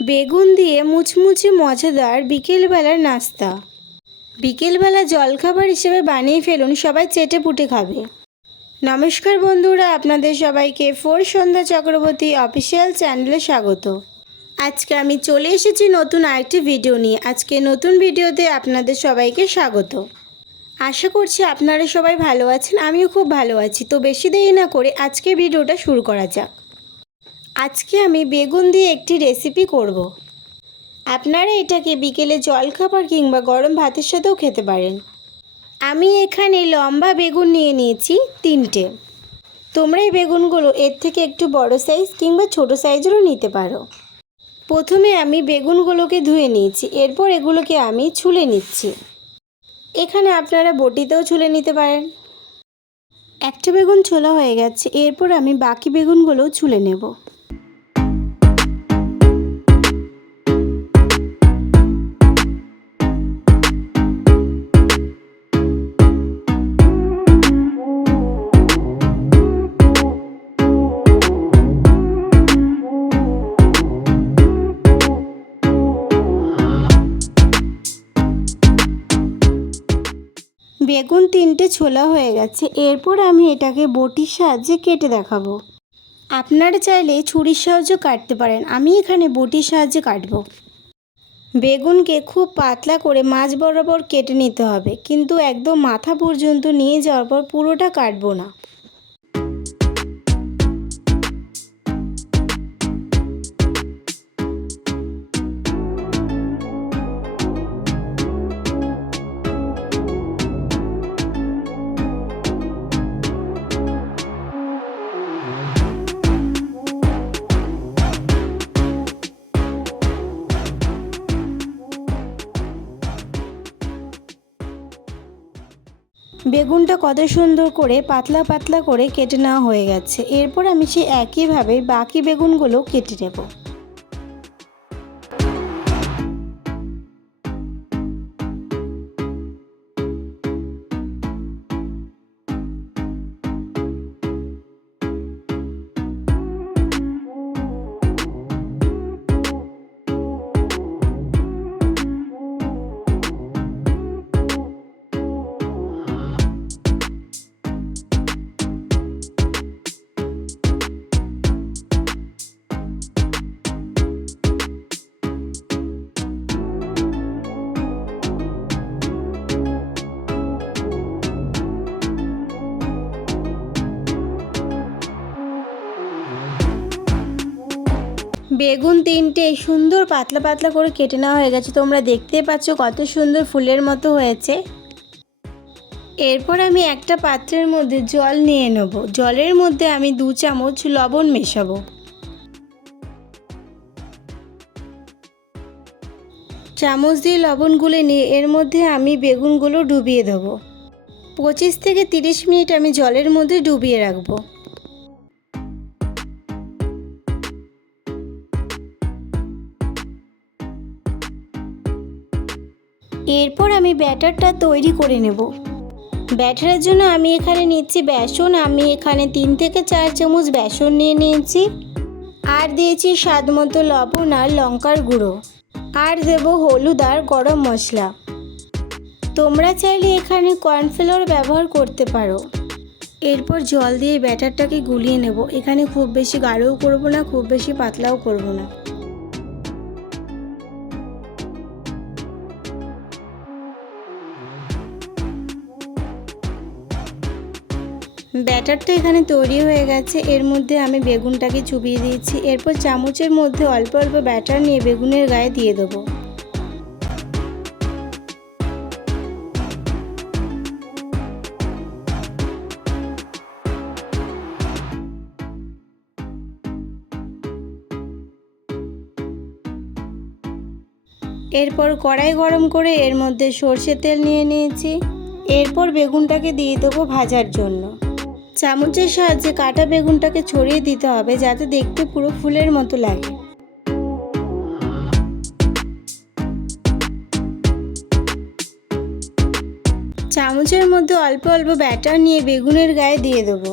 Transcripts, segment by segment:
বেগুন দিয়ে মুচমুচে মজাদার বিকেলবেলার নাস্তা। বিকেলবেলা জলখাবার হিসেবে বানিয়ে ফেলুন, সবাই চেটেপুটে খাবে। নমস্কার বন্ধুরা, আপনাদের সবাইকে ফোর সন্ধ্যা চক্রবর্তী অফিসিয়াল চ্যানেলে স্বাগত। আজকে আমি চলে এসেছি নতুন আরেকটি ভিডিও নিয়ে। আজকে নতুন ভিডিওতে আপনাদের সবাইকে স্বাগত। আশা করছি আপনারা সবাই ভালো আছেন, আমিও খুব ভালো আছি। তো বেশি দেরি না করে আজকে ভিডিওটা শুরু করা যাক। আজকে আমি বেগুন দিয়ে একটি রেসিপি করব। আপনারা এটাকে বিকেলে জলখাবার কিংবা গরম ভাতের সাথেও খেতে পারেন। আমি এখানে লম্বা বেগুন নিয়ে নিয়েছি 3টে। তোমরা এই বেগুনগুলো এর থেকে একটু বড় সাইজ কিংবা ছোট সাইজেরও নিতে পারো। প্রথমে আমি বেগুনগুলোকে ধুয়ে নিয়েছি, এরপর এগুলোকে আমি ছুলে নিচ্ছি। এখানে আপনারা বটিতেও ছুলে নিতে পারেন। একটা বেগুন ছোলা হয়ে গেছে, এরপর আমি বাকি বেগুনগুলোও ছুলে নেব। বেগুন 3টে ছোলা হয়ে গেছে, এরপর আমি এটাকে বটির সাহায্যে কেটে দেখাবো। আপনারা চাইলে ছুরির সাহায্যে কাটতে পারেন, আমি এখানে বটির সাহায্যে কাটবো। বেগুনকে খুব পাতলা করে মাঝ বরাবর কেটে নিতে হবে, কিন্তু একদম মাথা পর্যন্ত নিয়ে যাওয়ার পর পুরোটা কাটবো না। বেগুনটা কত সুন্দর করে পাতলা পাতলা করে কেটে নেওয়া হয়ে গেছে। এরপর আমি সেই একইভাবে বাকি বেগুনগুলো কেটে নেব। বেগুন 3টে সুন্দর পাতলা পাতলা করে কেটে নেওয়া হয়ে গেছে। তোমরা দেখতেই পাচ্ছ কত সুন্দর ফুলের মতো হয়েছে। এরপর আমি একটা পাত্রের মধ্যে জল নিয়ে নেব। জলের মধ্যে আমি 2 চামচ লবণ মেশাবো। চামচ দিয়ে লবণ গুলে নিয়ে এর মধ্যে আমি বেগুনগুলো ডুবিয়ে দেবো। 25 থেকে 30 মিনিট আমি জলের মধ্যে ডুবিয়ে রাখবো। এরপর আমি ব্যাটারটা তৈরি করে নেব। ব্যাটারের জন্য আমি এখানে নিচ্ছি বেসন। আমি এখানে 3 থেকে 4 চামচ বেসন নিয়ে নিয়েছি। আর দিয়েছি স্বাদ মতো লবণ আর লঙ্কার গুঁড়ো। আর দেব হলুদ আর গরম মশলা। তোমরা চাইলে এখানে কর্নফ্লাওয়ার ব্যবহার করতে পারো। এরপর জল দিয়ে ব্যাটারটাকে গুলিয়ে নেব। এখানে খুব বেশি গাঢ়ও করব না, খুব বেশি পাতলাও করব না। ব্যাটারটা এখানে তৈরি হয়ে গেছে। এর মধ্যে আমি বেগুনটাকে চুবিয়ে দিয়েছি। এরপর চামচের মধ্যে অল্প অল্প ব্যাটার নিয়ে বেগুনের গায়ে দিয়ে দেবো। এরপর কড়াই গরম করে এর মধ্যে সর্ষের তেল নিয়ে নিয়েছি। এরপর বেগুনটাকে দিয়ে দেবো ভাজার জন্য। চামচের সাহায্যে কাটা বেগুনটাকে ছড়িয়ে দিতে হবে, যাতে দেখতে পুরো ফুলের মতো লাগে। চামচের মধ্যে অল্প অল্প ব্যাটার নিয়ে বেগুনের গায়ে দিয়ে দেবো।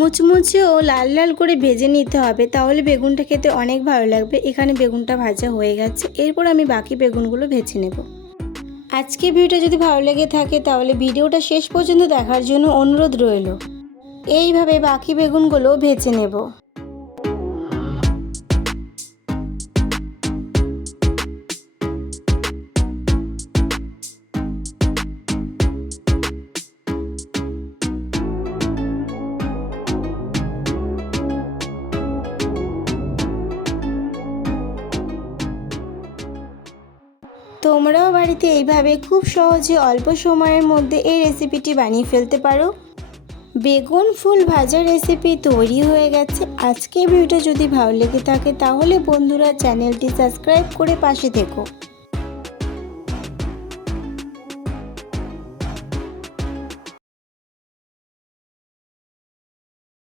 মুচমুচে ও লাল লাল করে ভেজে নিতে হবে, তাহলে বেগুনটা খেতে অনেক ভালো লাগবে। এখানে বেগুনটা ভাজা হয়ে গেছে, এরপর আমি বাকি বেগুনগুলো ভেজে নেব। আজকে ভিডিওটা যদি ভালো লেগে থাকে তাহলে ভিডিওটা শেষ পর্যন্ত দেখার জন্য অনুরোধ রইল। এইভাবে বাকি বেগুনগুলো ভেজে নেব। তোমরাও বাড়িতে এইভাবে খুব সহজে অল্প সময়ের মধ্যে এই রেসিপিটি বানিয়ে ফেলতে পারো। বেগুন ফুল ভাজা রেসিপি তৈরি হয়ে গেছে। আজকের ভিডিওটা যদি ভালো লেগে থাকে তাহলে বন্ধুরা চ্যানেলটি সাবস্ক্রাইব করে পাশে থেকো।